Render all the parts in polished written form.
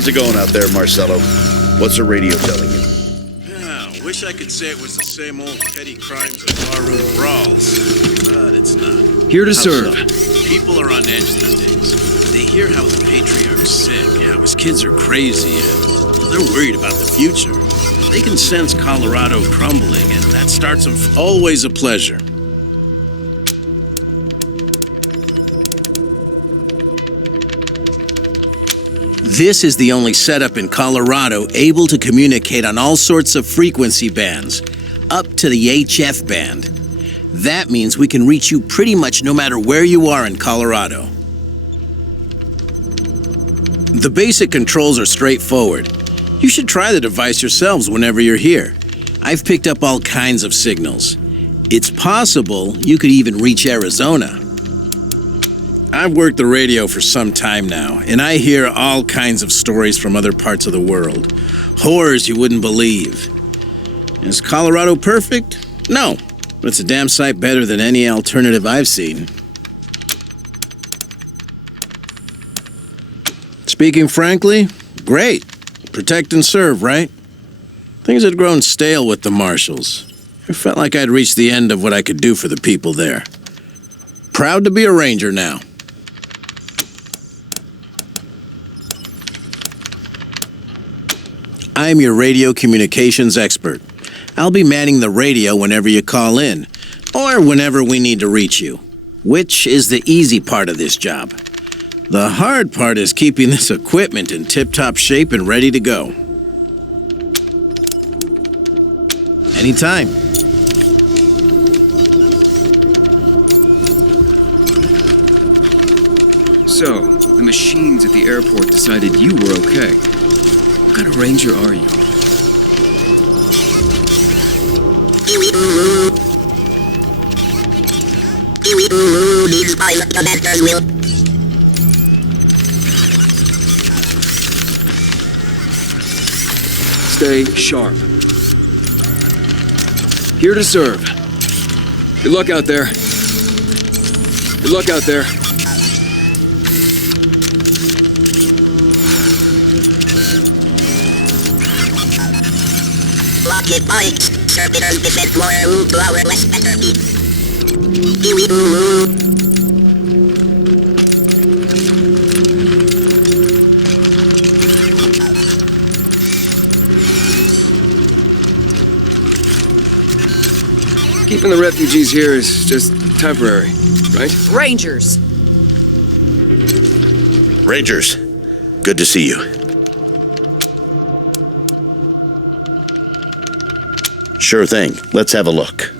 How's it going out there, Marcello? What's the radio telling you? Yeah, wish I could say it was the same old petty crimes and barroom brawls, but it's not. Here to serve. People are on edge these days. They hear how the patriarch's sick, how his kids are crazy, and they're worried about the future. They can sense Colorado crumbling, and that starts them always a pleasure. This is the only setup in Colorado able to communicate on all sorts of frequency bands, up to the HF band. That means we can reach you pretty much no matter where you are in Colorado. The basic controls are straightforward. You should try the device yourselves whenever you're here. I've picked up all kinds of signals. It's possible you could even reach Arizona. I've worked the radio for some time now, and I hear all kinds of stories from other parts of the world. Horrors you wouldn't believe. Is Colorado perfect? No, but it's a damn sight better than any alternative I've seen. Speaking frankly, great. Protect and serve, right? Things had grown stale with the Marshals. I felt like I'd reached the end of what I could do for the people there. Proud to be a ranger now. I'm your radio communications expert. I'll be manning the radio whenever you call in, or whenever we need to reach you, which is the easy part of this job. The hard part is keeping this equipment in tip-top shape and ready to go. Anytime. So, the machines at the airport decided you were okay. What kind of ranger are you? Stay sharp. Here to serve. Good luck out there. Good luck out there. Lockheed Pikes, servitors defend more room to our west better beat. Keeping the refugees here is just temporary, right? Rangers. Rangers, good to see you. Sure thing. Let's have a look.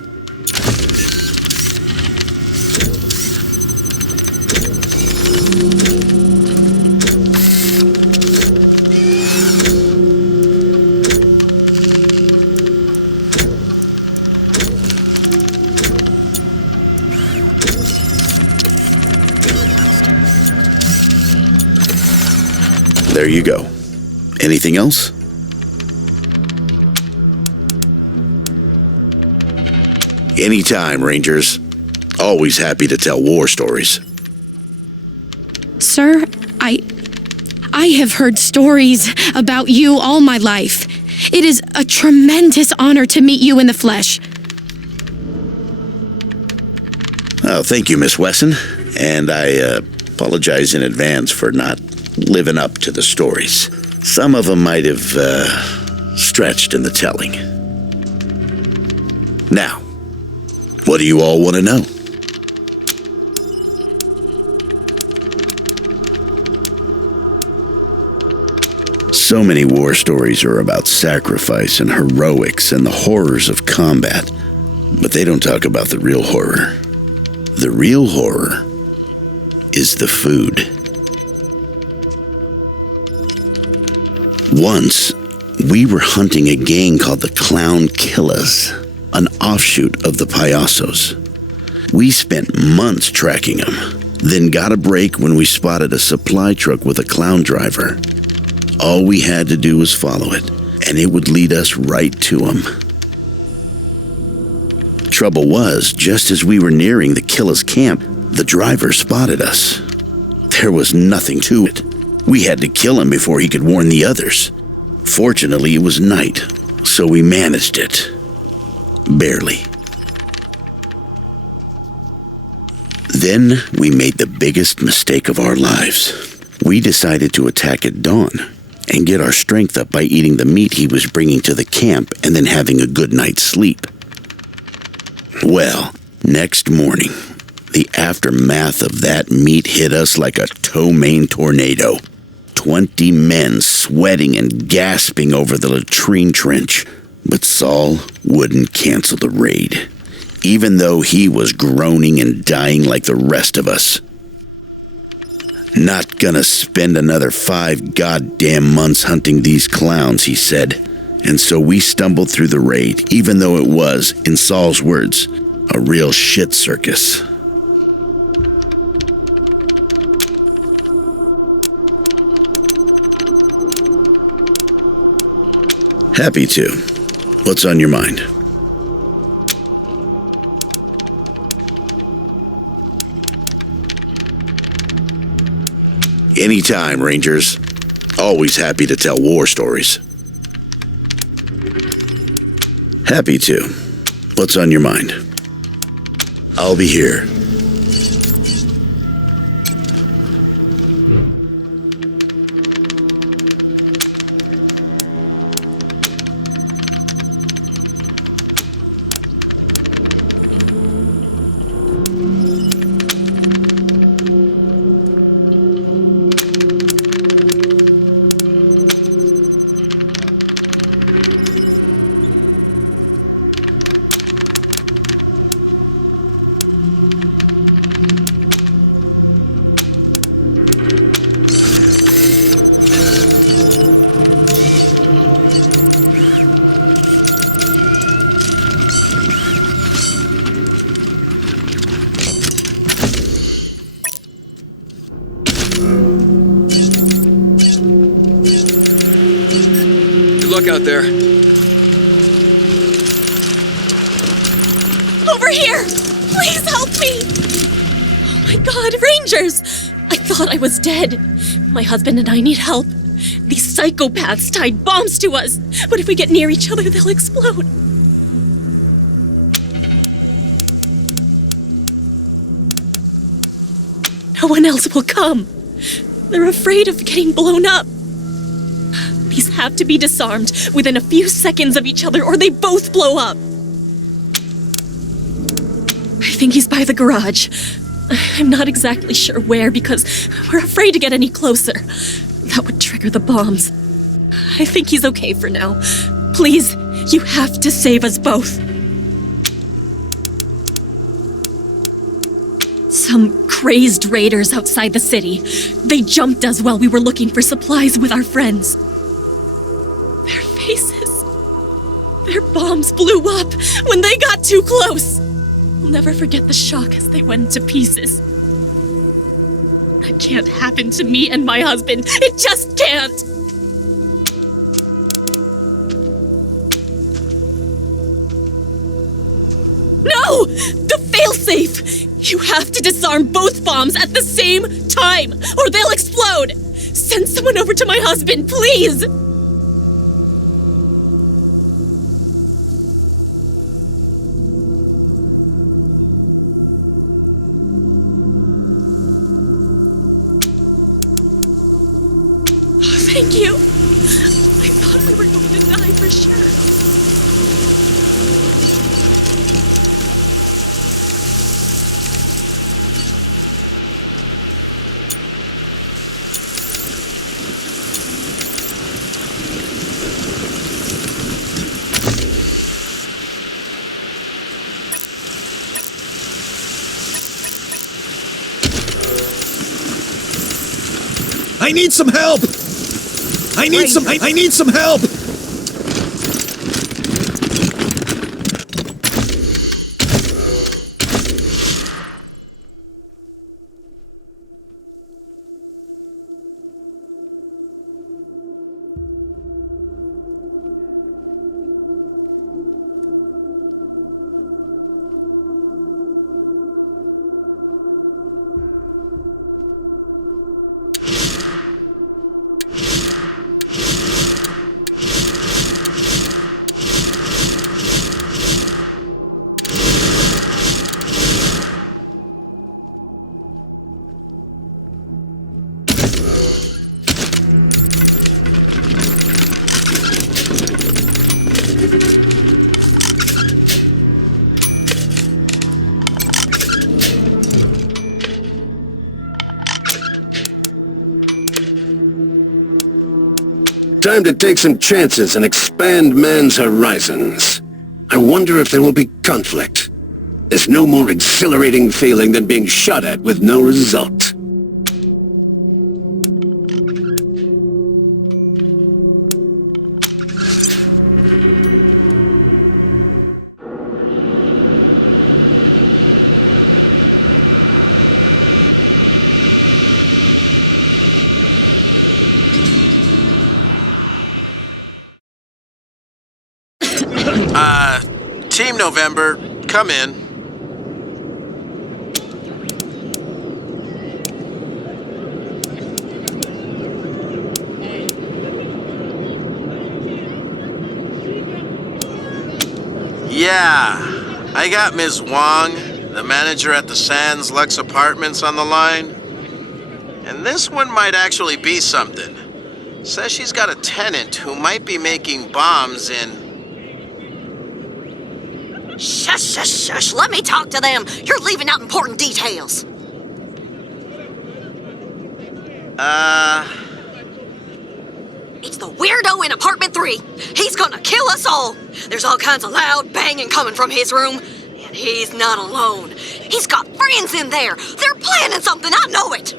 there you go. Anything else? Anytime, Rangers. Always happy to tell war stories. Sir, I have heard stories about you all my life. It is a tremendous honor to meet you in the flesh. Oh, thank you, Miss Wesson. And I apologize in advance for not living up to the stories. Some of them might have stretched in the telling. Now, what do you all want to know? So many war stories are about sacrifice and heroics and the horrors of combat, but they don't talk about the real horror. The real horror is the food. Once, we were hunting a gang called the Clown Killers, an offshoot of the Payasos. We spent months tracking them, then got a break when we spotted a supply truck with a clown driver. All we had to do was follow it, and it would lead us right to them. Trouble was, just as we were nearing the killer's camp, the driver spotted us. There was nothing to it. We had to kill him before he could warn the others. Fortunately, it was night, so we managed it. Barely. Then we made the biggest mistake of our lives. We decided to attack at dawn and get our strength up by eating the meat he was bringing to the camp and then having a good night's sleep. Well, next morning, the aftermath of that meat hit us like a ptomaine tornado. 20 men sweating and gasping over the latrine trench, but Saul wouldn't cancel the raid, even though he was groaning and dying like the rest of us. Not gonna spend another 5 goddamn months hunting these clowns, he said. And so we stumbled through the raid, even though it was, in Saul's words, a real shit circus. Happy to. What's on your mind? Anytime, Rangers. Always happy to tell war stories. Happy to. What's on your mind? I'll be here. Good luck out there. Over here! Please help me! Oh my God, Rangers! I thought I was dead. My husband and I need help. These psychopaths tied bombs to us. But if we get near each other, they'll explode. No one else will come. They're afraid of getting blown up. These have to be disarmed within a few seconds of each other, or they both blow up. I think he's by the garage. I'm not exactly sure where because we're afraid to get any closer. That would trigger the bombs. I think he's okay for now. Please, you have to save us both. Some crazed raiders outside the city. They jumped us while we were looking for supplies with our friends. Their faces. Their bombs blew up when they got too close. I'll never forget the shock as they went to pieces. That can't happen to me and my husband. It just can't. No! The failsafe! You have to disarm both bombs at the same time, or they'll explode! Send someone over to my husband, please! Thank you. I thought we were going to die for sure. I need some help! I need some help! Time to take some chances and expand man's horizons. I wonder if there will be conflict. There's no more exhilarating feeling than being shot at with no result. Team November, come in. Yeah, I got Ms. Wong, the manager at the Sands Lux Apartments, on the line. And this one might actually be something. Says she's got a tenant who might be making bombs in... Shush, shush, shush. Let me talk to them. You're leaving out important details. It's the weirdo in apartment 3. He's gonna kill us all. There's all kinds of loud banging coming from his room. And he's not alone. He's got friends in there. They're planning something. I know it.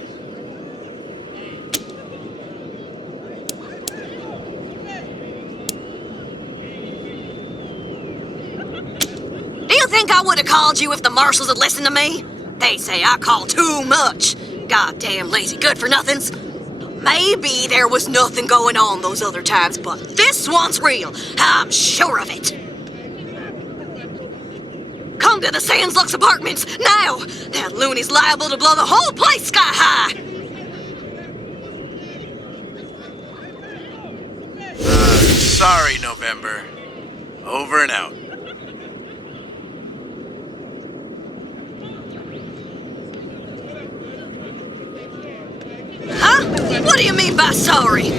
Do you think I would have called you if the marshals had listened to me? They say I call too much. Goddamn lazy good-for-nothings. Maybe there was nothing going on those other times, but this one's real. I'm sure of it. Come to the Sands Lux Apartments, now! That loony's liable to blow the whole place sky high! Sorry, November. Over and out. Huh? What do you mean by sorry?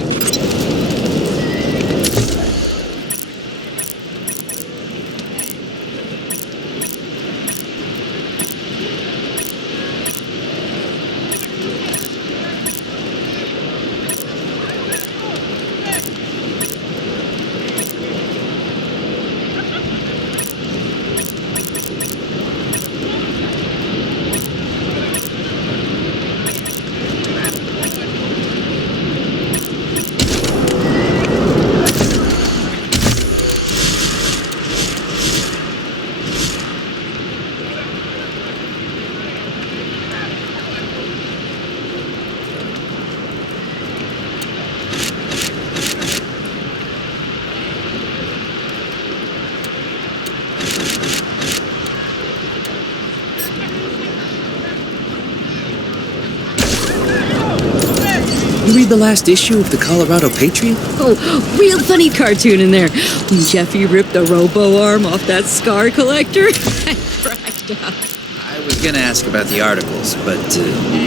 You read the last issue of the Colorado Patriot? Oh, real funny cartoon in there. When Jeffy ripped the robo arm off that scar collector. I cracked up. I was gonna ask about the articles, but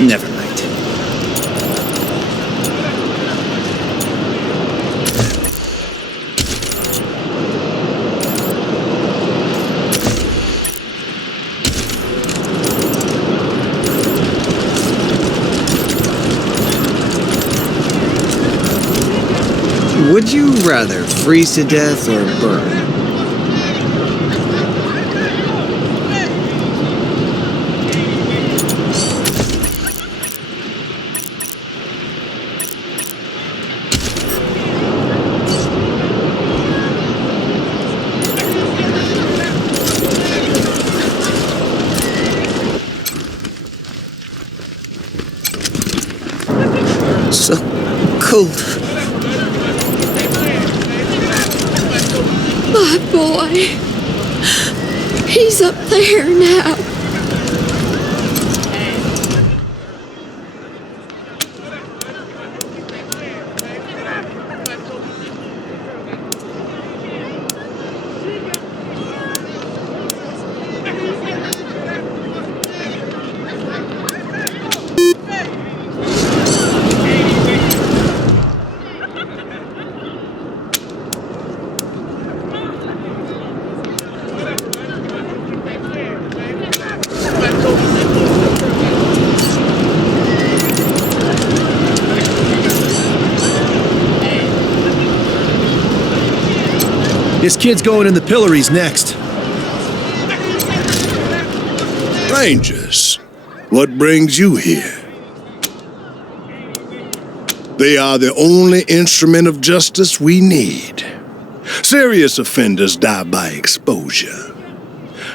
never mind. Would you rather freeze to death or burn? So cold. My boy. He's up there now. This kid's going in the pillories next. Rangers, what brings you here? They are the only instrument of justice we need. Serious offenders die by exposure.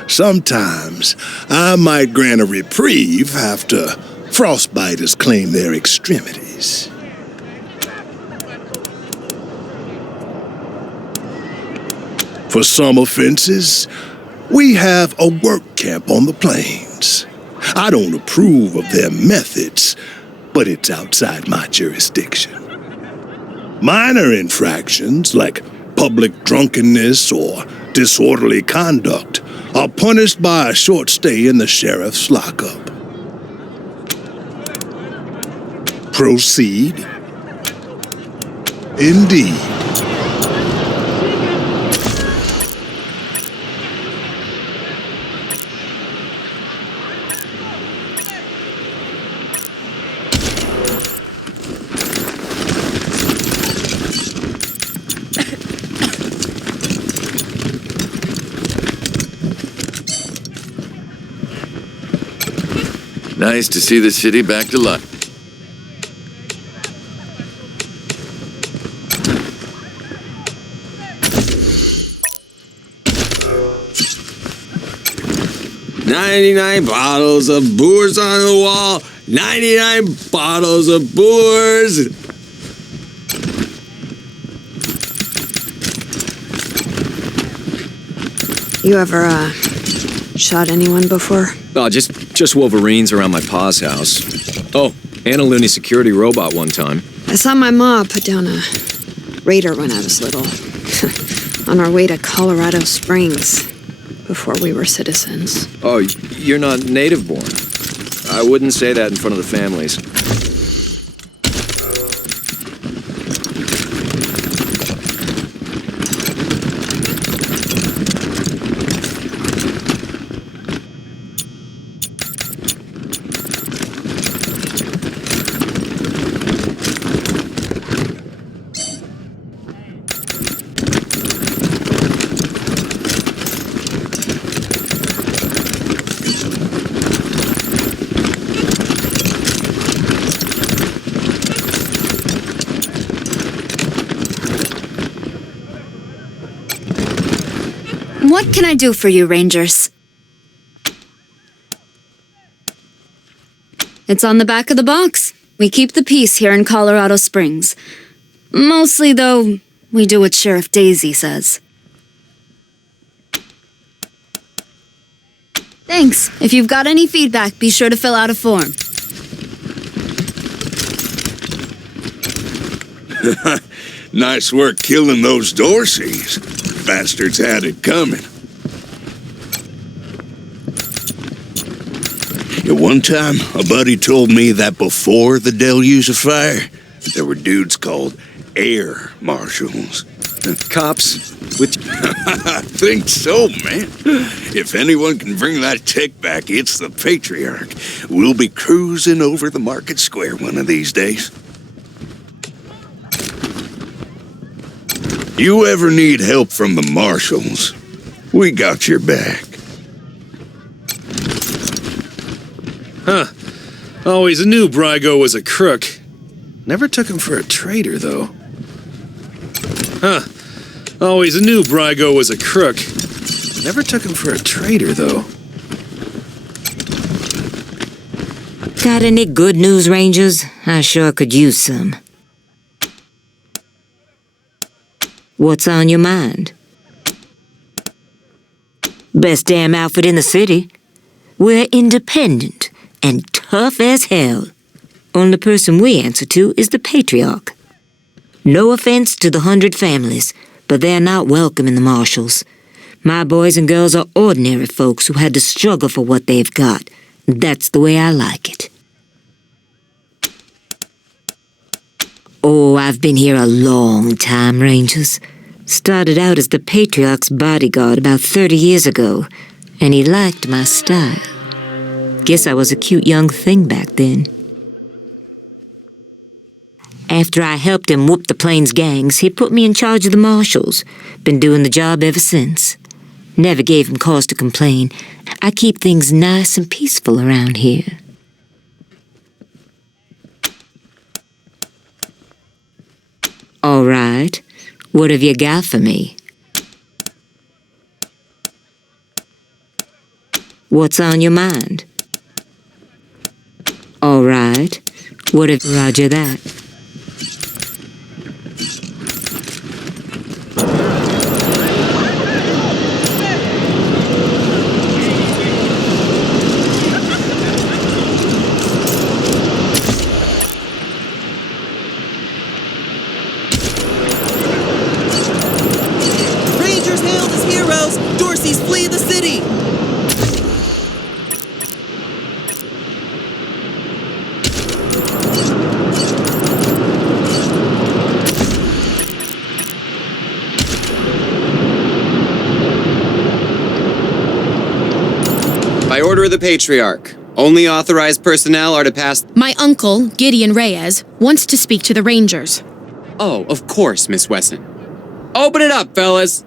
Sometimes I might grant a reprieve after frostbiters claim their extremities. For some offenses, we have a work camp on the plains. I don't approve of their methods, but it's outside my jurisdiction. Minor infractions like public drunkenness or disorderly conduct are punished by a short stay in the sheriff's lockup. Proceed. Indeed. Nice to see the city back to life. "99 bottles of booze on the wall. 99 bottles of booze." You ever, shot anyone before? Oh, just Wolverines around my pa's house. Oh, and a loony security robot one time. I saw my ma put down a raider when I was little. On our way to Colorado Springs. Before we were citizens. Oh, you're not native born. I wouldn't say that in front of the families. What can I do for you, Rangers? It's on the back of the box. We keep the peace here in Colorado Springs. Mostly, though, we do what Sheriff Daisy says. Thanks. If you've got any feedback, be sure to fill out a form. Nice work killing those Dorseys. Bastards had it coming. At one time, a buddy told me that before the deluge of fire, there were dudes called air marshals. Cops with... I think so, man. If anyone can bring that tech back, it's the Patriarch. We'll be cruising over the market square one of these days. You ever need help from the marshals? We got your back. Huh. Always knew Brygo was a crook. Never took him for a traitor, though. Huh. Always knew Brygo was a crook. Never took him for a traitor, though. Got any good news, Rangers? I sure could use some. What's on your mind? Best damn outfit in the city. We're independent and tough as hell. Only person we answer to is the Patriarch. No offense to the 100 families, but they're not welcome in the Marshals. My boys and girls are ordinary folks who had to struggle for what they've got. That's the way I like it. Oh, I've been here a long time, Rangers. Started out as the Patriarch's bodyguard about 30 years ago, and he liked my style. Guess I was a cute young thing back then. After I helped him whoop the Plains gangs, he put me in charge of the Marshals. Been doing the job ever since. Never gave him cause to complain. I keep things nice and peaceful around here. All right. What have you got for me? What's on your mind? All right. What have... Roger that. Rangers hailed as heroes! Dorseys flee the city! By order of the Patriarch, only authorized personnel are to pass... My uncle, Gideon Reyes, wants to speak to the Rangers. Oh, of course, Miss Wesson. Open it up, fellas!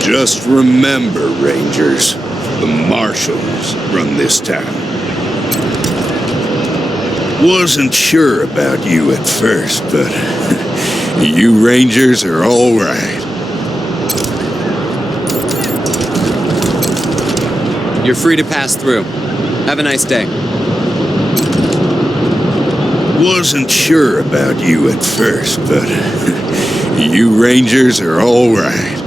Just remember, Rangers, the Marshals run this town. Wasn't sure about you at first, but you Rangers are all right. You're free to pass through. Have a nice day. Wasn't sure about you at first, but you Rangers are all right.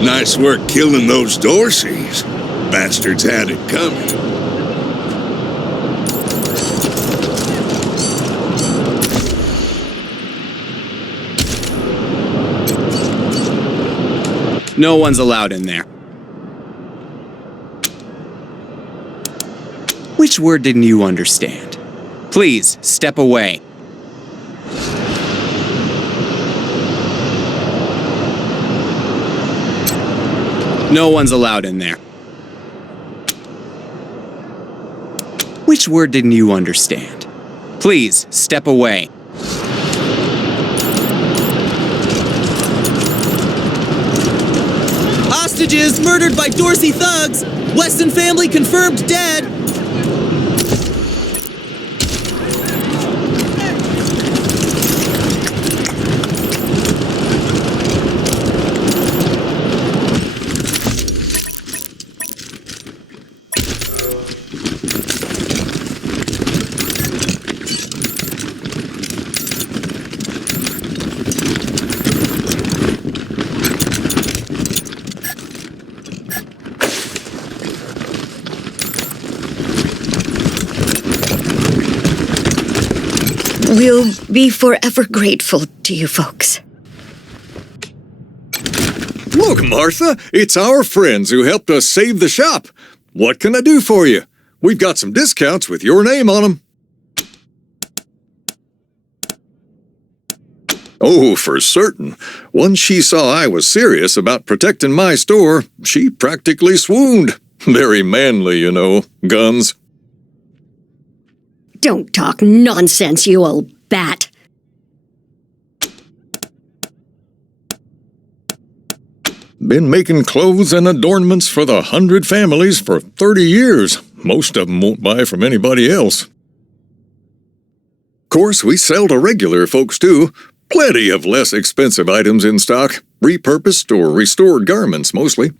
Nice work killing those Dorseys. Bastards had it coming. No one's allowed in there. Which word didn't you understand? Please, step away. No one's allowed in there. Which word didn't you understand? Please, step away. Hostages murdered by Dorsey thugs! Weston family confirmed dead! We'll be forever grateful to you folks. Look, Martha, it's our friends who helped us save the shop. What can I do for you? We've got some discounts with your name on them. Oh, for certain. Once she saw I was serious about protecting my store, she practically swooned. Very manly, you know, guns. Don't talk nonsense, you old bat. Been making clothes and adornments for the 100 families for 30 years. Most of them won't buy from anybody else. Of course, we sell to regular folks, too. Plenty of less expensive items in stock. Repurposed or restored garments, mostly.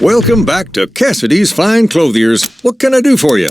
Welcome back to Cassidy's Fine Clothiers. What can I do for you?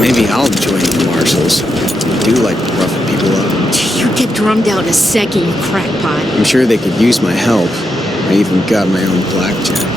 Maybe I'll join the marshals. They do like roughing people up. You get drummed out in a second, you crackpot. I'm sure they could use my help. I even got my own blackjack.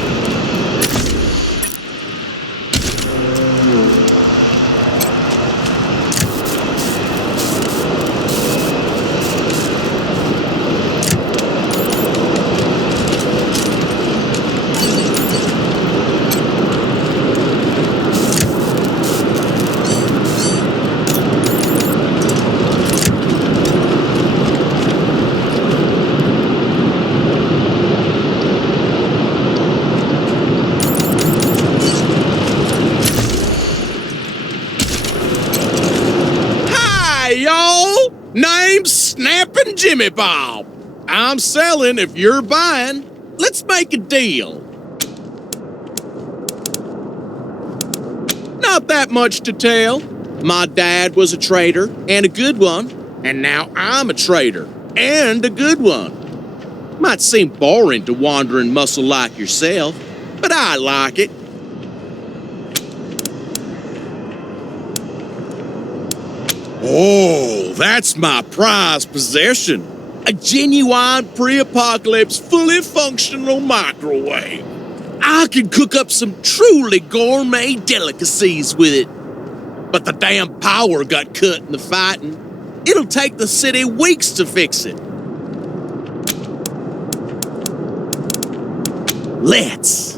Name's Snappin' Jimmy Bob. I'm selling if you're buying. Let's make a deal. Not that much to tell. My dad was a trader, and a good one, and now I'm a trader, and a good one. Might seem boring to wandering muscle like yourself, but I like it. Oh, that's my prized possession. A genuine pre-apocalypse, fully functional microwave. I can cook up some truly gourmet delicacies with it. But the damn power got cut in the fighting. It'll take the city weeks to fix it. Let's.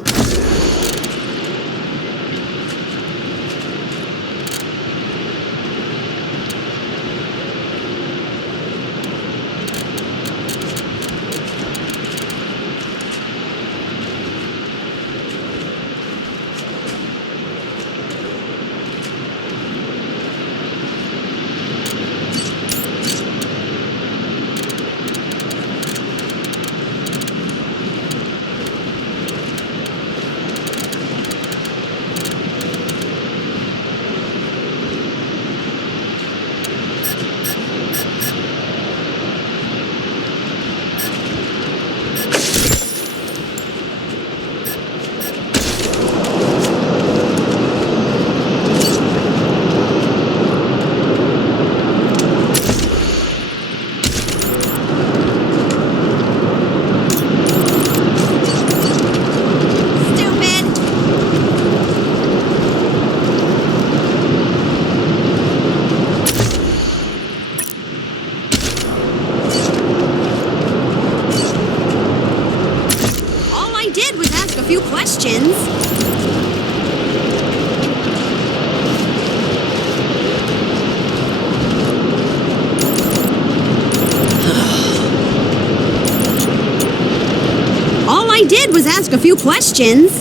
Ask a few questions.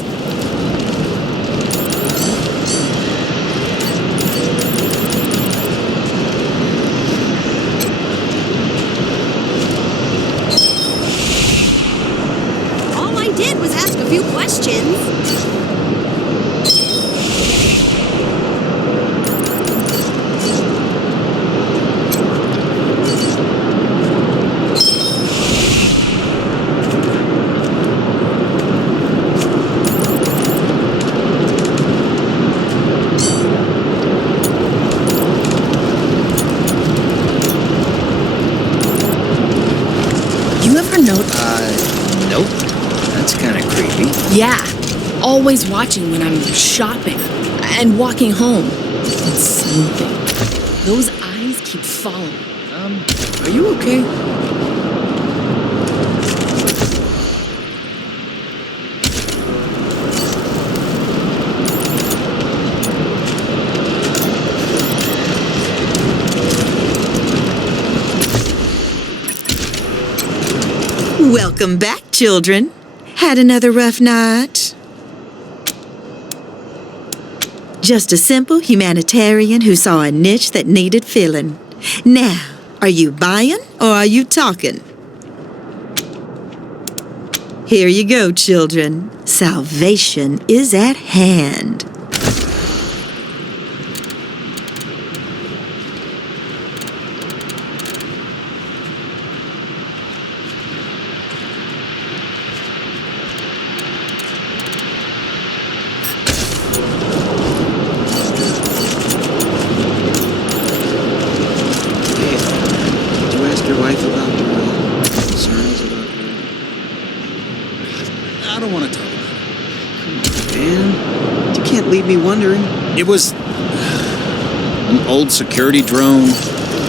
All I did was ask a few questions. Nope. That's kind of creepy. Yeah. Always watching when I'm shopping and walking home. And sleeping. Those eyes keep following. Are you okay? Welcome back, children. Had another rough night? Just a simple humanitarian who saw a niche that needed filling. Now, are you buying or are you talking? Here you go, children. Salvation is at hand. Me wondering. It was an old security drone.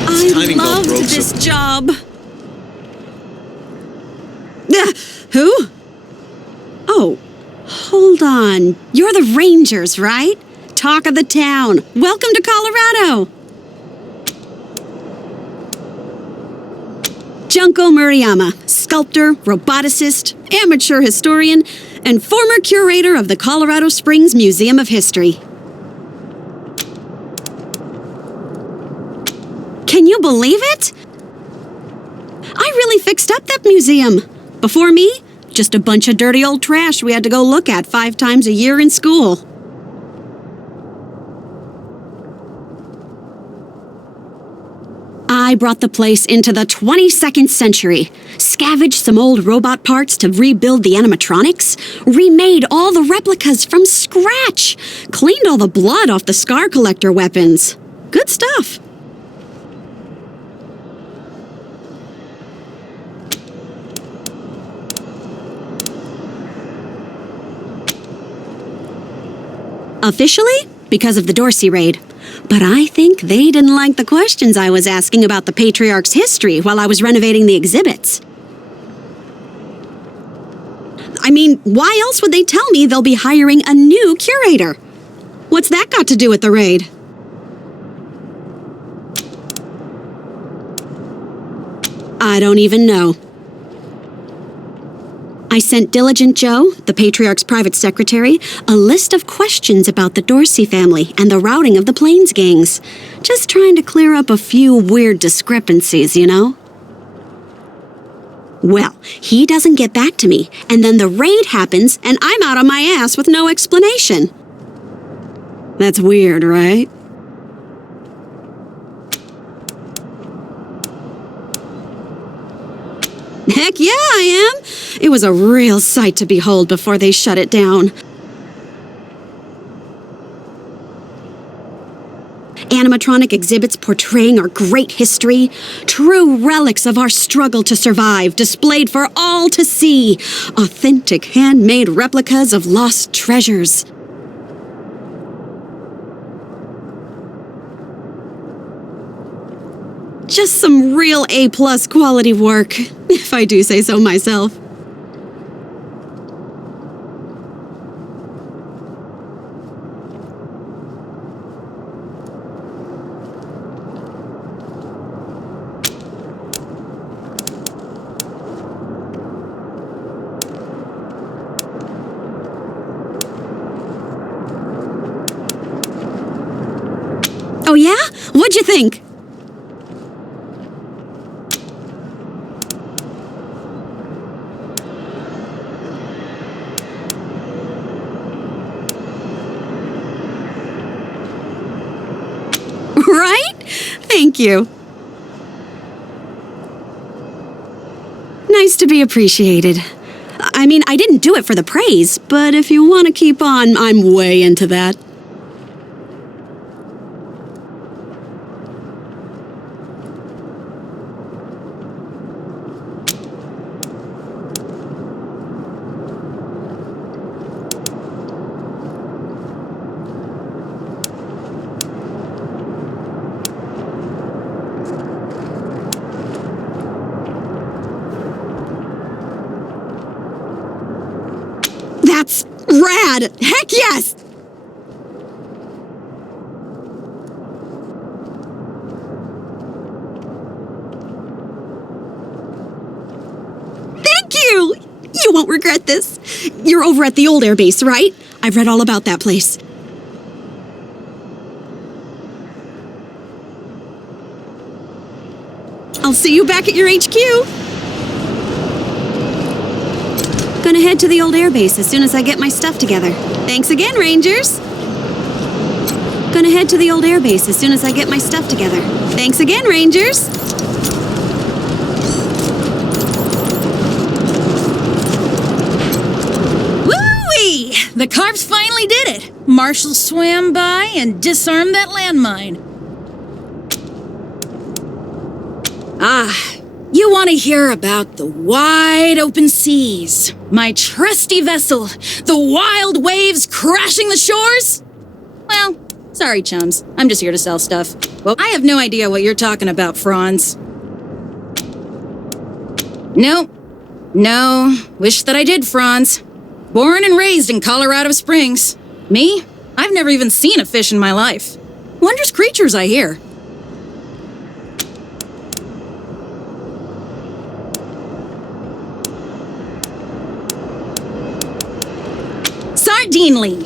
I loved this job. Who? Oh, hold on. You're the Rangers, right? Talk of the town. Welcome to Colorado. Junko Murayama, sculptor, roboticist, amateur historian, and former curator of the Colorado Springs Museum of History. Can you believe it? I really fixed up that museum. Before me, just a bunch of dirty old trash we had to go look at 5 times a year in school. I brought the place into the 22nd century, scavenged some old robot parts to rebuild the animatronics, remade all the replicas from scratch, cleaned all the blood off the scar collector weapons. Good stuff. Officially, because of the Dorsey raid. But I think they didn't like the questions I was asking about the Patriarch's history while I was renovating the exhibits. I mean, why else would they tell me they'll be hiring a new curator? What's that got to do with the raid? I don't even know. I sent Diligent Joe, the Patriarch's private secretary, a list of questions about the Dorsey family and the routing of the Plains gangs. Just trying to clear up a few weird discrepancies, you know? Well, he doesn't get back to me, and then the raid happens, and I'm out on my ass with no explanation. That's weird, right? Heck yeah, I am! It was a real sight to behold before they shut it down. Animatronic exhibits portraying our great history, true relics of our struggle to survive, displayed for all to see, authentic handmade replicas of lost treasures. Just some real A-plus quality work, if I do say so myself. Oh yeah? What'd you think? Right? Thank you. Nice to be appreciated. I mean, I didn't do it for the praise, but if you want to keep on, I'm way into that. That's rad! Heck yes! Thank you! You won't regret this. You're over at the old airbase, right? I've read all about that place. I'll see you back at your HQ. Gonna head to the old airbase as soon as I get my stuff together. Thanks again, Rangers. Gonna head to the old airbase as soon as I get my stuff together. Thanks again, Rangers. Woo-wee! The Carps finally did it. Marshall swam by and disarmed that landmine. Ah, you want to hear about the wide open seas, my trusty vessel, the wild waves crashing the shores? Well, sorry, chums. I'm just here to sell stuff. Well, I have no idea what you're talking about, Franz. Nope. No. Wish that I did, Franz. Born and raised in Colorado Springs. Me? I've never even seen a fish in my life. Wondrous creatures, I hear. Sardinely.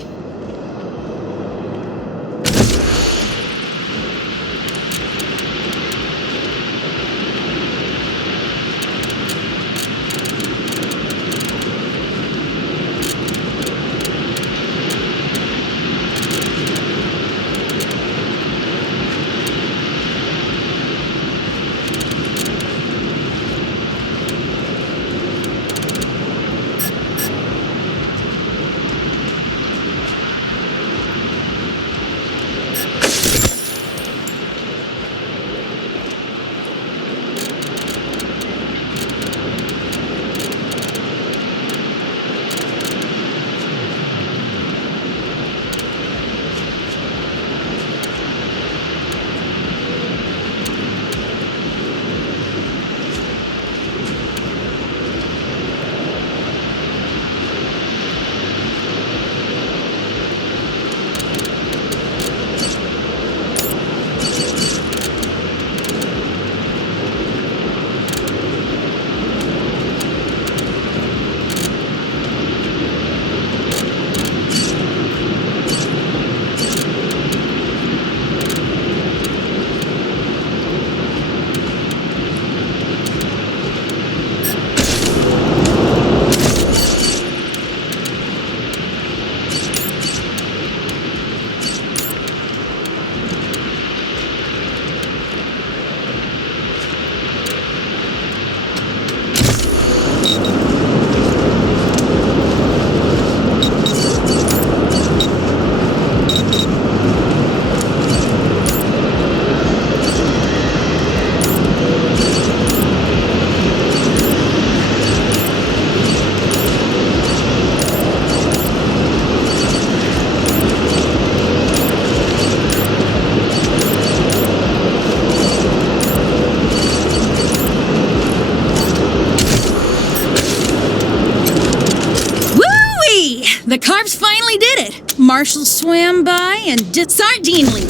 The carbs finally did it. Marshall swam by and did sardinely.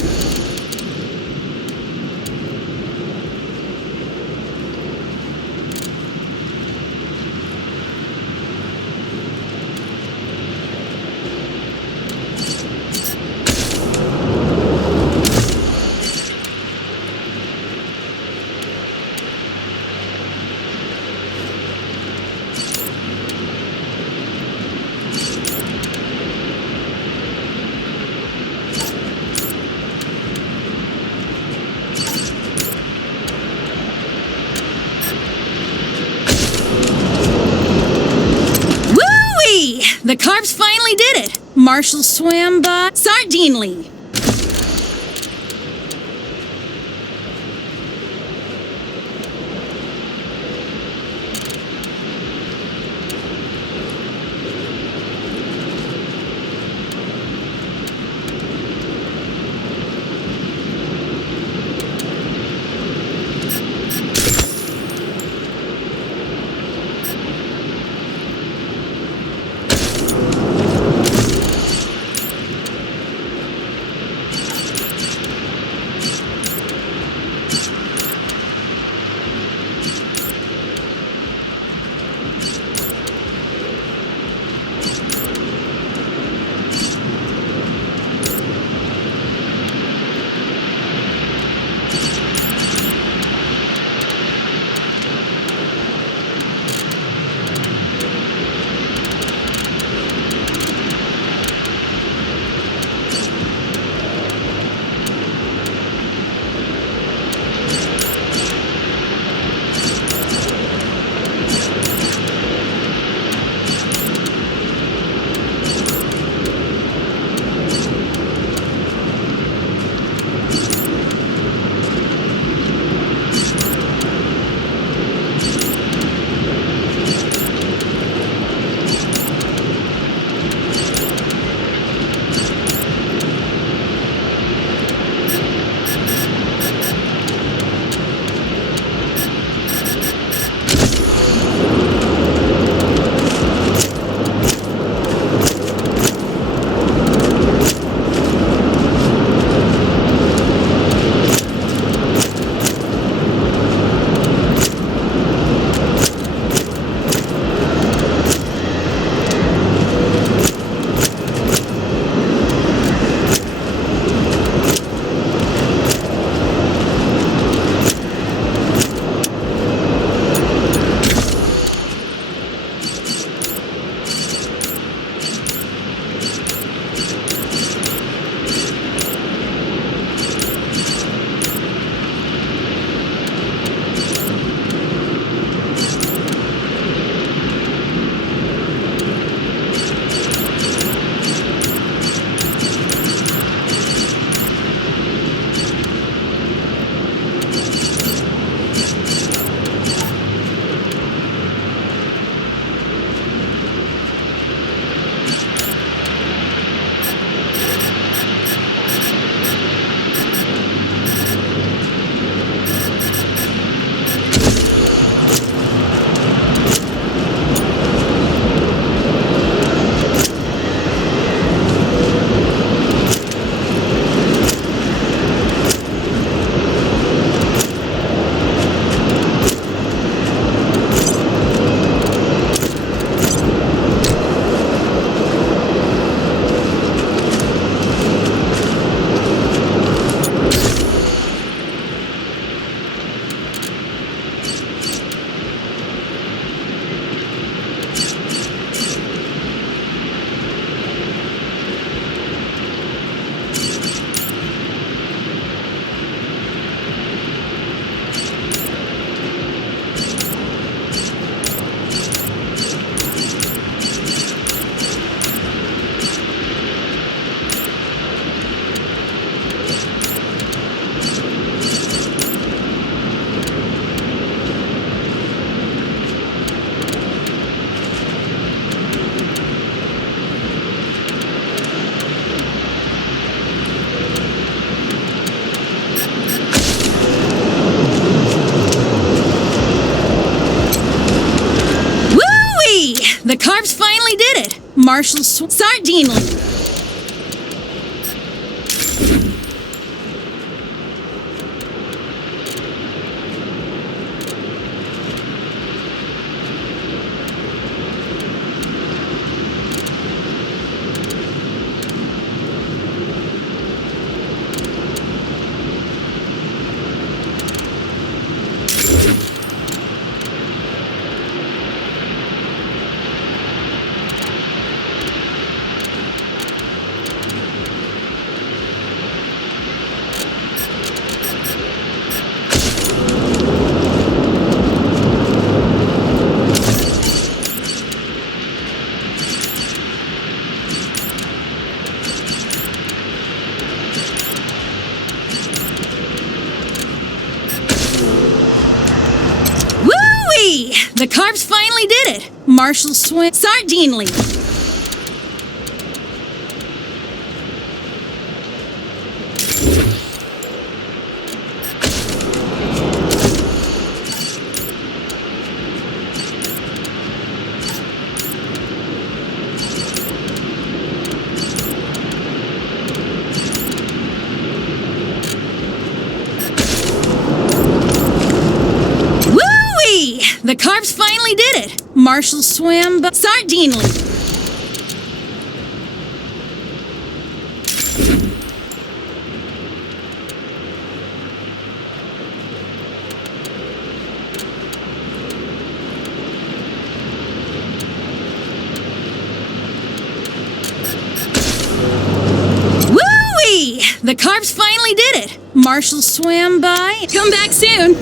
The carbs finally did it. Marshall swam by sardinely. The carbs finally did it. Sardinely. The carbs finally did it! Marshall swim Sardinely. The carbs finally did it! Marshall swim Sardinely. Woo-wee! The carbs finally did it! Marshall swam by. Come back soon!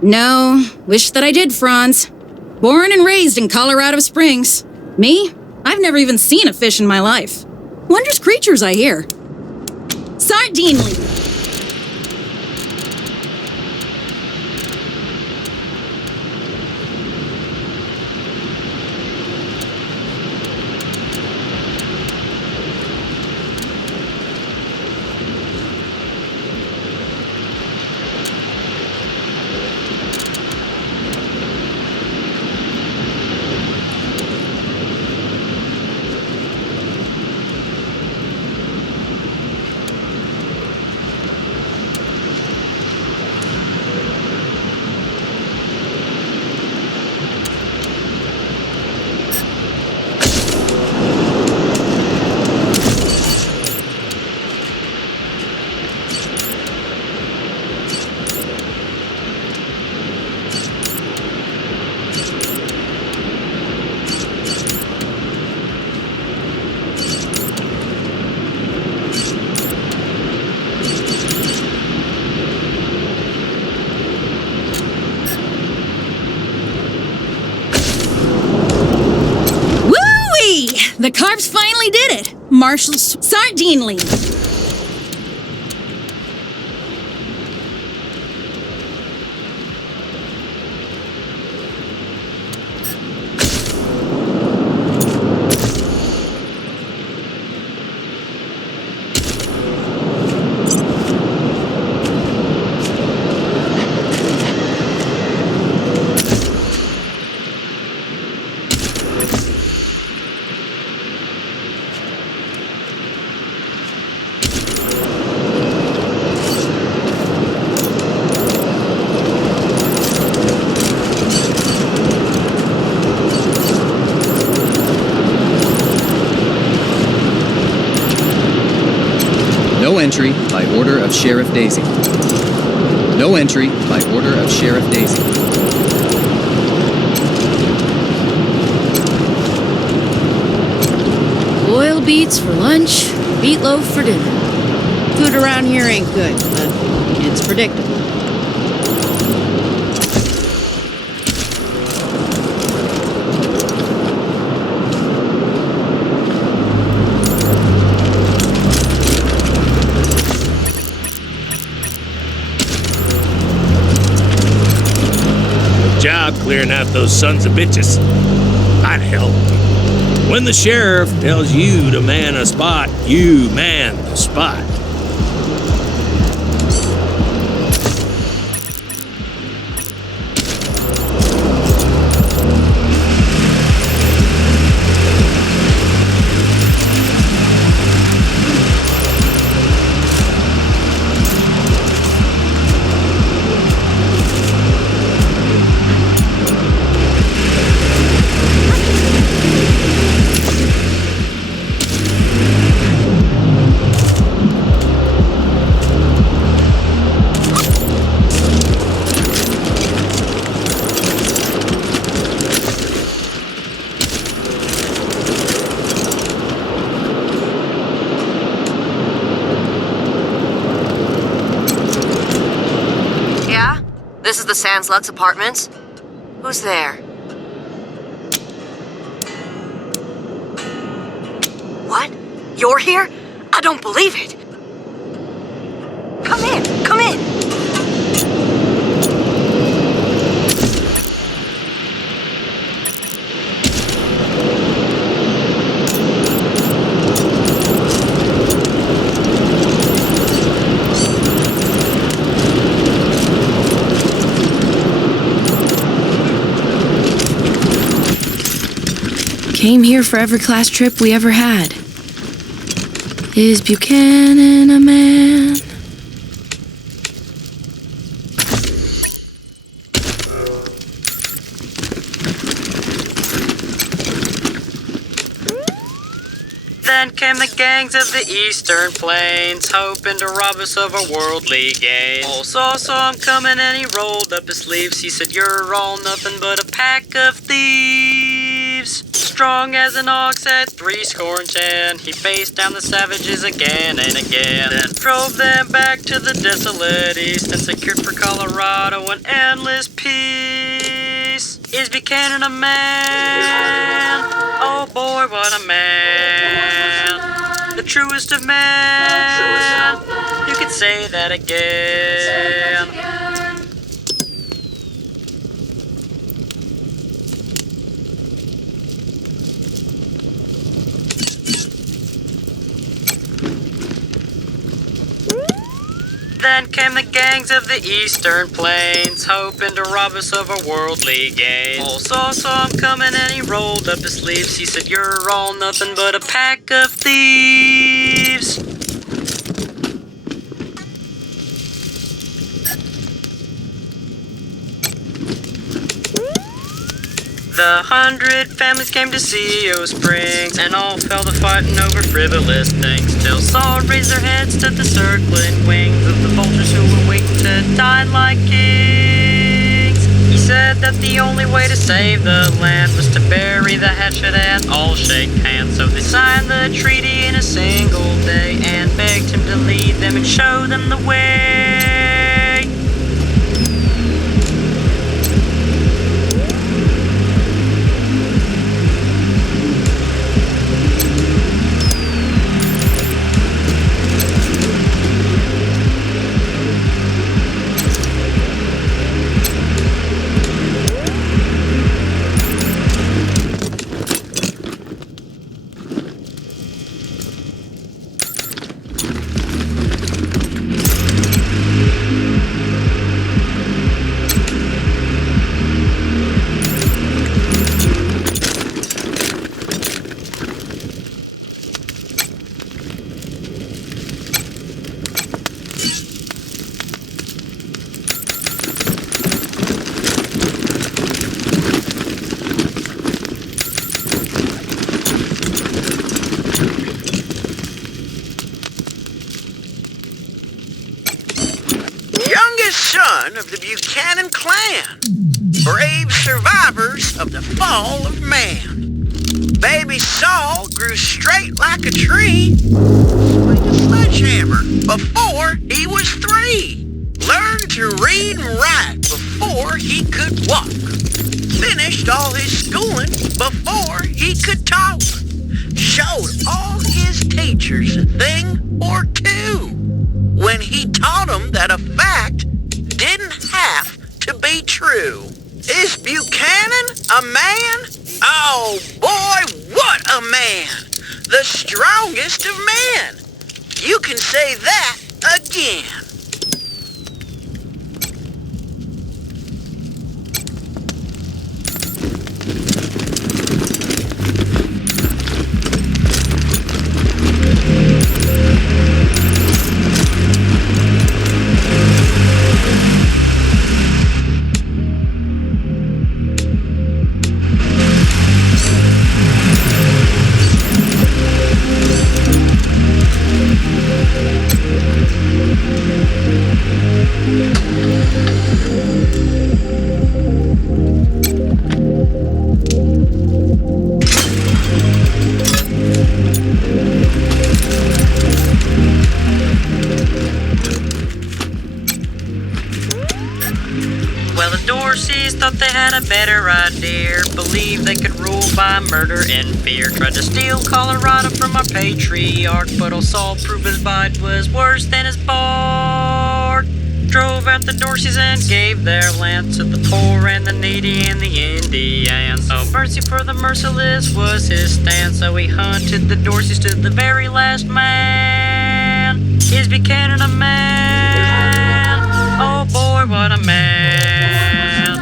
No. Wish that I did, Franz. Born and raised in Colorado Springs. Me? I've never even seen a fish in my life. Wondrous creatures, I hear. Sardinely. The carbs finally did it! Marshall Sardinely. No entry by order of Sheriff Daisy. No entry by order of Sheriff Daisy. Boiled beets for lunch, meatloaf for dinner. Food around here ain't good, but it's predictable. Job clearing out those sons of bitches. I'd help you. When the sheriff tells you to man a spot, you man the spot. This is the Sanslux Apartments. Who's there? What? You're here? I don't believe it. Come in, come in. Came here for every class trip we ever had. Is Buchanan a man? Then came the gangs of the Eastern Plains, hoping to rob us of our worldly gains. All saw him coming and he rolled up his sleeves. He said, "You're all nothing but a pack of thieves." Strong as an ox at 70. He faced down the savages again and again, then drove them back to the desolate east and secured for Colorado an endless peace. Is Buchanan a man? Oh boy, what a man. The truest of men. You could say that again. Then came the gangs of the Eastern Plains, hoping to rob us of our worldly gains. All saw him coming and he rolled up his sleeves. He said, "You're all nothing but a pack of thieves." The 100 families came to CO Springs, and all fell to fighting over frivolous things, till Saul raised their heads to the circling wings of the vultures who were waiting to die like kings. He said that the only way to save the land was to bury the hatchet and all shake hands. So they signed the treaty in a single day and begged him to lead them and show them the way. Of the Buchanan clan, brave survivors of the fall of man. Baby Saul grew straight like a tree with a sledgehammer before he was 3. Learned to read and write before he could walk. Finished all his schooling before he could talk. Showed all his teachers a thing or two when he taught them that a fact didn't have to be true. Is Buchanan a man? Oh boy, what a man! The strongest of men! You can say that again. Well, the Dorseys thought they had a better idea. Believed they could rule by murder and fear. Tried to steal Colorado from our patriarch, but all Saul proved his bite was worse than his bark. Drove out the Dorseys and gave their land to the poor and the needy and the Indians. Oh, mercy for the merciless was his stand, so he hunted the Dorseys to the very last man. Is Buchanan a man? Oh boy, what a man.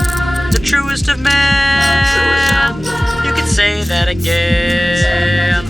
The truest of men. You could say that again.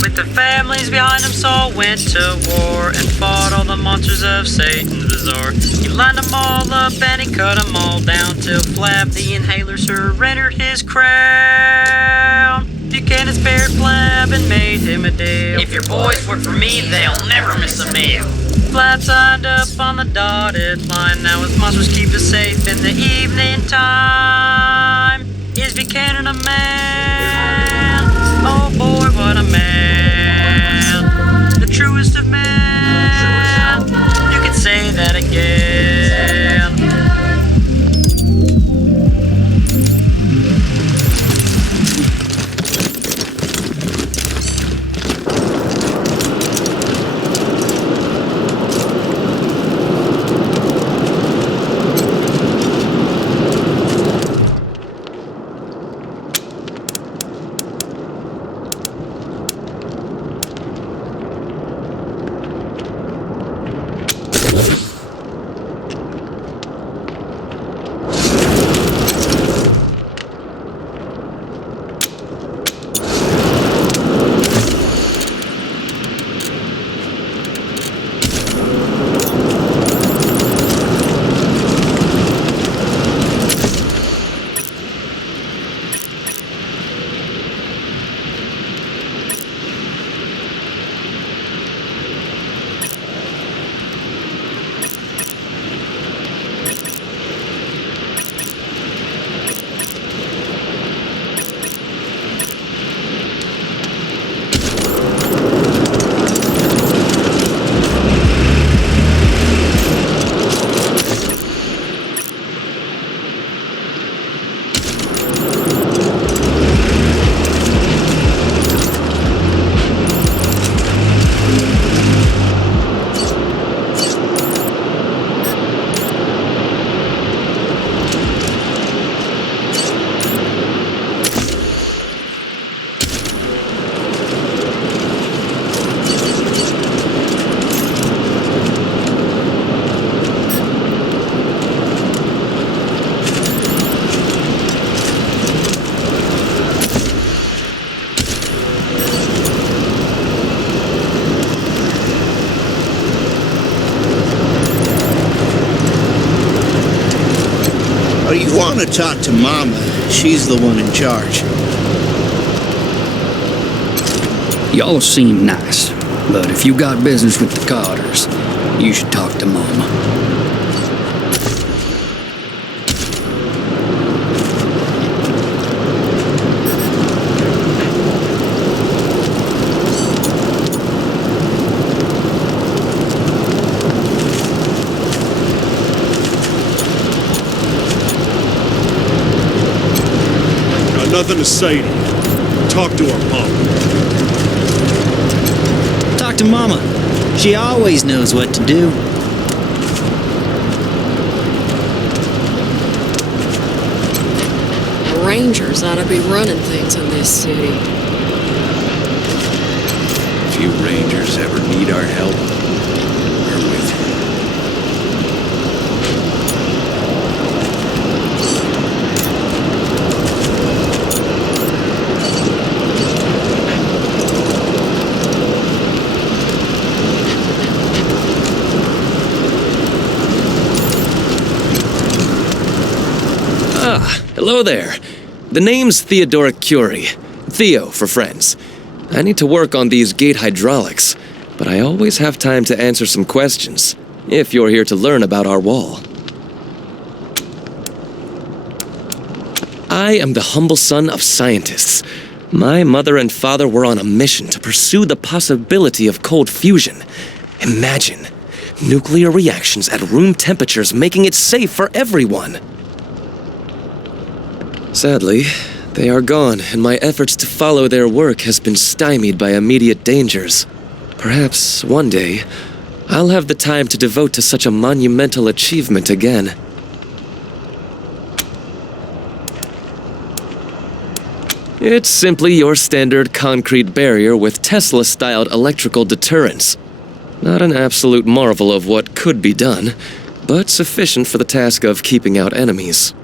With the families behind him, Saul went to war and fought all the monsters of Satan's bazaar. He lined them all up and he cut them all down till Flab the inhaler surrendered his crown. Buchanan spared Flab and made him a deal. If your boys work for me, they'll never miss a meal. Flab signed up on the dotted line. Now his monsters keep us safe in the evening time. Is Buchanan a man? Oh boy, what a man. The truest of men. You could say that again. Oh, you want to talk to Mama? She's the one in charge. Y'all seem nice, but if you got business with the Carters, you should talk to Mama. nothing to say to you. Talk to her mom. Talk to Mama. She always knows what to do. The Rangers ought to be running things in this city. If you Rangers ever need our help, we're with you. Hello there. The name's Theodoric Curie. Theo for friends. I need to work on these gate hydraulics, but I always have time to answer some questions, if you're here to learn about our wall. I am the humble son of scientists. My mother and father were on a mission to pursue the possibility of cold fusion. Imagine nuclear reactions at room temperatures making it safe for everyone. Sadly, they are gone, and my efforts to follow their work has been stymied by immediate dangers. Perhaps one day, I'll have the time to devote to such a monumental achievement again. It's simply your standard concrete barrier with Tesla-styled electrical deterrence. Not an absolute marvel of what could be done, but sufficient for the task of keeping out enemies.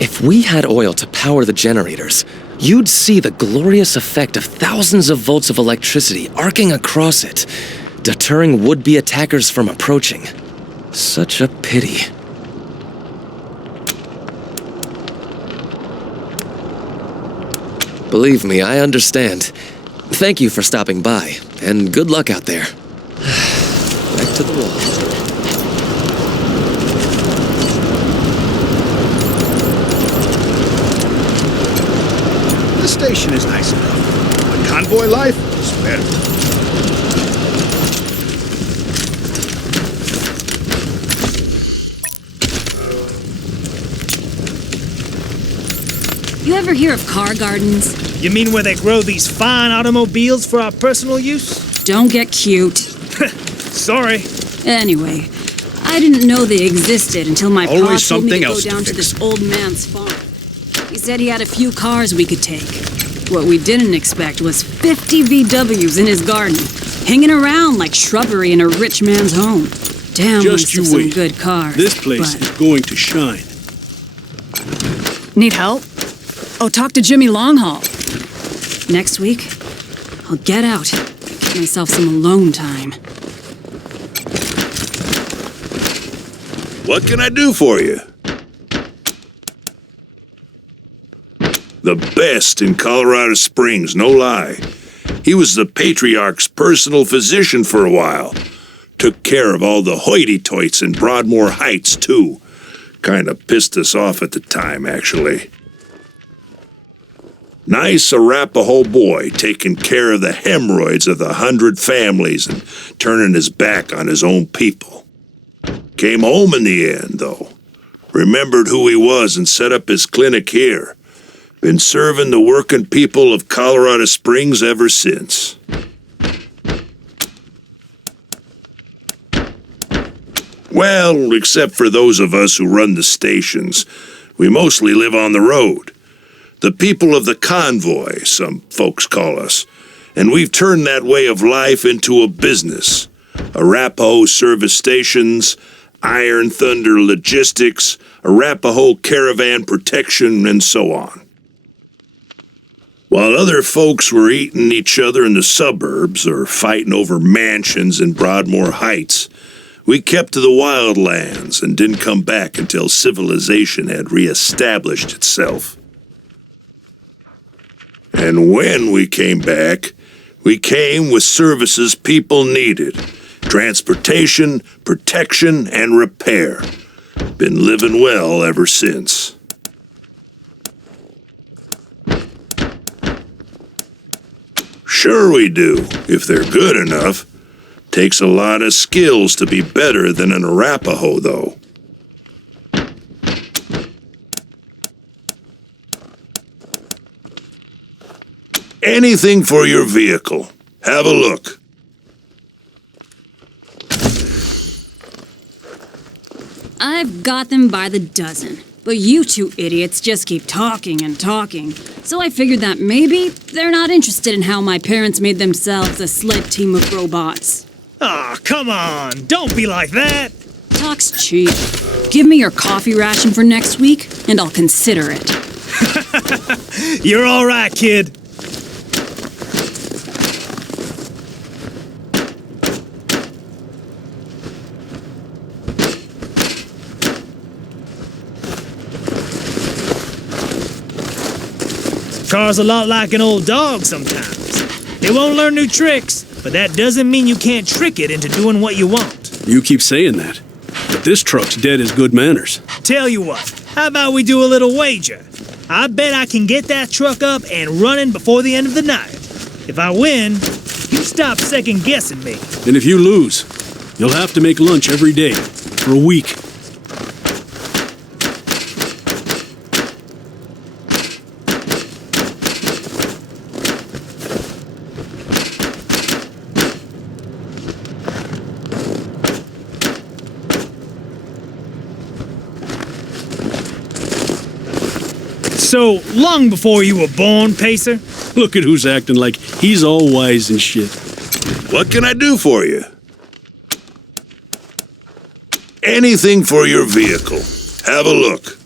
If we had oil to power the generators, you'd see the glorious effect of thousands of volts of electricity arcing across it, deterring would-be attackers from approaching. Such a pity. Believe me, I understand. Thank you for stopping by, and good luck out there. Back to the wall. The station is nice enough, but convoy life is better. You ever hear of car gardens? You mean where they grow these fine automobiles for our personal use? Don't get cute. Sorry. Anyway, I didn't know they existed until my pa Always told me something to go else to down to fix. this old man's farm. He said he had a few cars we could take. What we didn't expect was 50 VWs in his garden, hanging around like shrubbery in a rich man's home. Damn, Just you waste of some wait. good cars. This place but- is going to shine. Need help? Oh, talk to Jimmy Longhaul. Next week, I'll get out, give myself some alone time. What can I do for you? The best in Colorado Springs, no lie. He was the patriarch's personal physician for a while. Took care of all the hoity-toits in Broadmoor Heights, too. Kinda pissed us off at the time, actually. Nice Arapaho boy, taking care of the hemorrhoids of the 100 families and turning his back on his own people. Came home in the end, though. Remembered who he was and set up his clinic here. Been serving the working people of Colorado Springs ever since. Well, except for those of us who run the stations, we mostly live on the road. The people of the convoy, some folks call us, and we've turned that way of life into a business. Arapaho Service Stations, Iron Thunder Logistics, Arapaho Caravan Protection, and so on. While other folks were eating each other in the suburbs or fighting over mansions in Broadmoor Heights, we kept to the wildlands and didn't come back until civilization had reestablished itself. And when we came back, we came with services people needed. Transportation, protection, and repair. Been living well ever since. Sure we do, if they're good enough. Takes a lot of skills to be better than an Arapaho, though. Anything for your vehicle. Have a look. I've got them by the dozen. But you two idiots just keep talking and talking. So I figured that maybe they're not interested in how my parents made themselves a sled team of robots. Aw, come on. Don't be like that. Talk's cheap. Give me your coffee ration for next week, and I'll consider it. You're all right, kid. Car's a lot like an old dog sometimes. They won't learn new tricks, but that doesn't mean you can't trick it into doing what you want. You keep saying that, but this truck's dead as good manners. Tell you what, how about we do a little wager? I bet I can get that truck up and running before the end of the night. If I win, you stop second-guessing me. And if you lose, you'll have to make lunch every day for a week. So, long before you were born, Pacer? Look at who's acting like he's all wise and shit. What can I do for you? Anything for your vehicle. Have a look.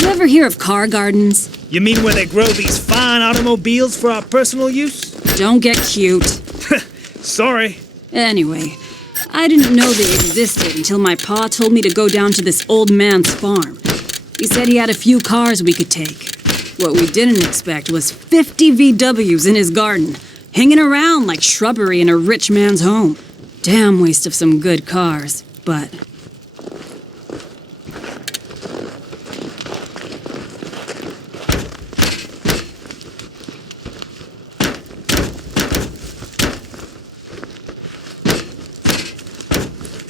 You ever hear of car gardens? You mean where they grow these fine automobiles for our personal use? Don't get cute. Sorry. Anyway, I didn't know they existed until my pa told me to go down to this old man's farm. He said he had a few cars we could take. What we didn't expect was 50 VWs in his garden, hanging around like shrubbery in a rich man's home. Damn waste of some good cars, but...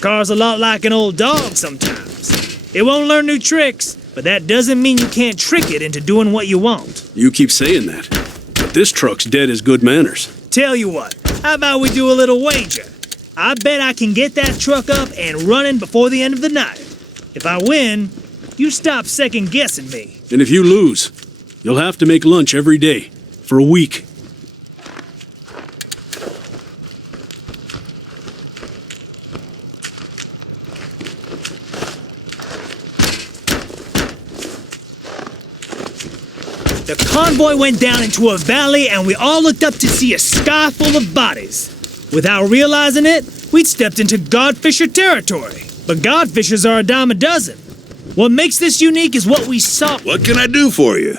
Car's a lot like an old dog sometimes. It won't learn new tricks, but that doesn't mean you can't trick it into doing what you want. You keep saying that, but this truck's dead as good manners. Tell you what, how about we do a little wager? I bet I can get that truck up and running before the end of the night. If I win, you stop second-guessing me. And if you lose, you'll have to make lunch every day for a week. The convoy went down into a valley and we all looked up to see a sky full of bodies. Without realizing it, we'd stepped into Godfisher territory. But Godfishers are a dime a dozen. What makes this unique is what we saw. What can I do for you?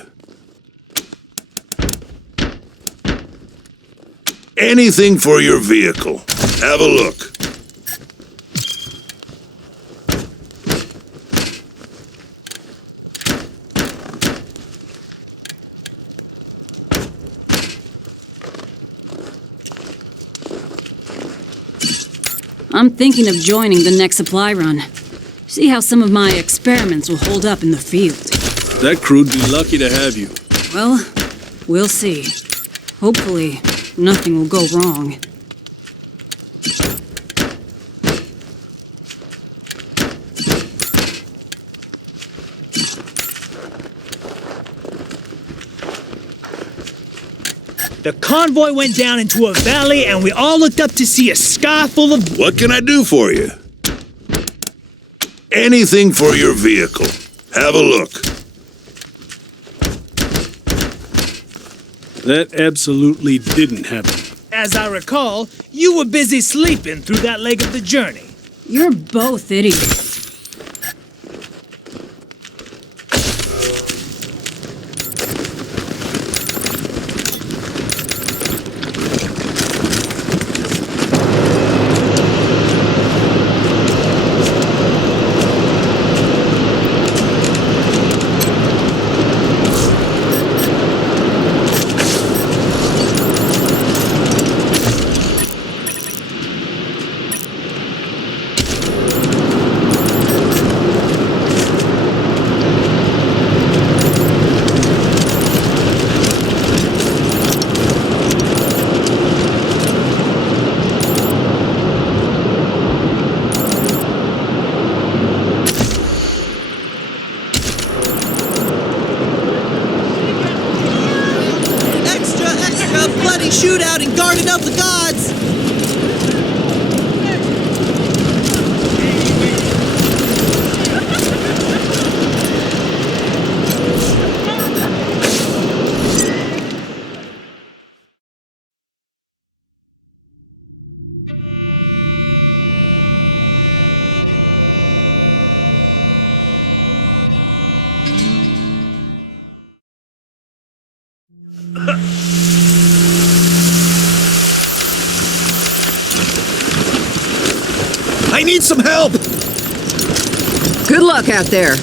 Anything for your vehicle. Have a look. I'm thinking of joining the next supply run. See how some of my experiments will hold up in the field. That crew'd be lucky to have you. Well, we'll see. Hopefully, nothing will go wrong. The convoy went down into a valley and we all looked up to see a sky full of... What can I do for you? Anything for your vehicle. Have a look. That absolutely didn't happen. As I recall, you were busy sleeping through that leg of the journey. You're both idiots. a bloody shootout in Garden of the Gods! I need some help! Good luck out there.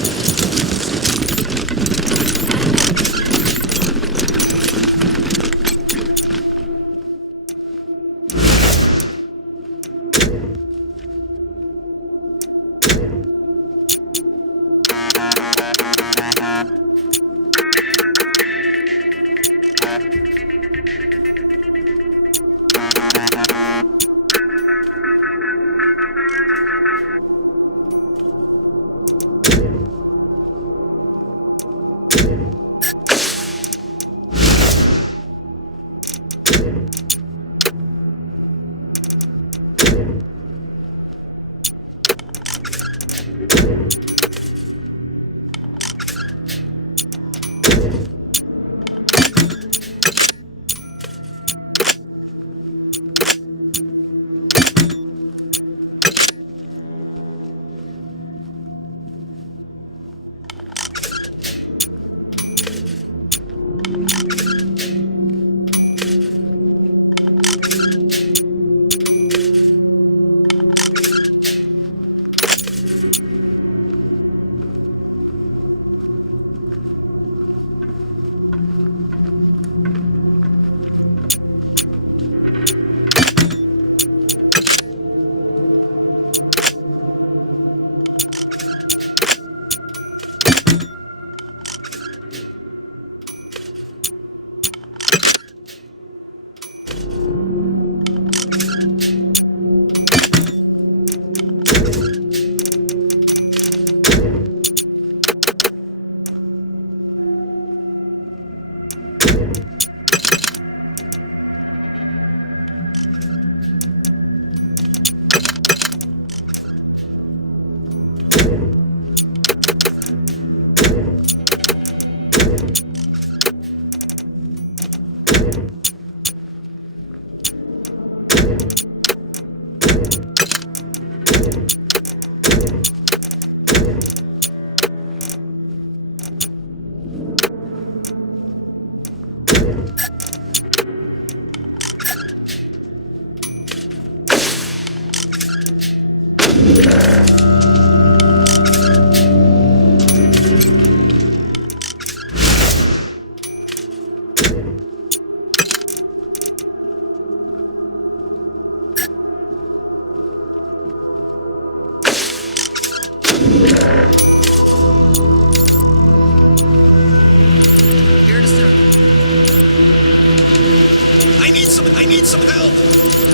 I need some help!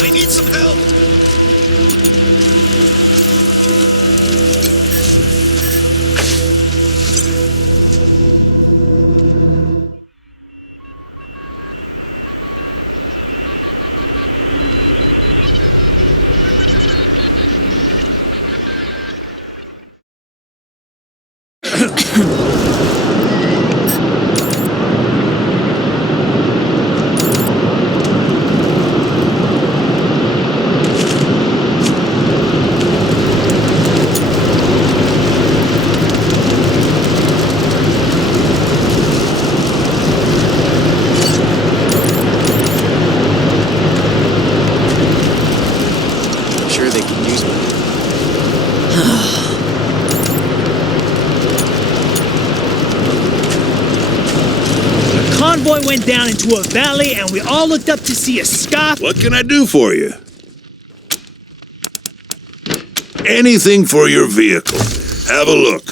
I need some help! Convoy went down into a valley and we all looked up to see a sky. What can I do for you? Anything for your vehicle. Have a look.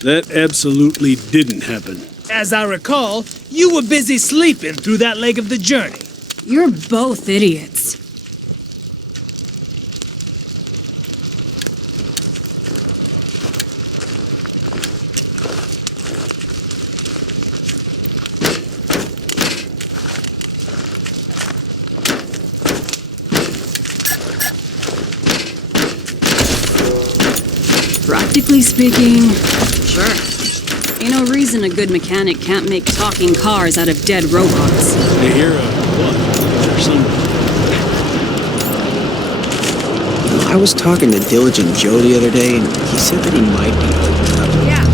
That absolutely didn't happen. As I recall, you were busy sleeping through that leg of the journey. You're both idiots. Practically speaking, Sure. Ain't no reason a good mechanic can't make talking cars out of dead robots. I hear what? There's some... I was talking to Diligent Joe the other day, and he said that he might be open up. Yeah,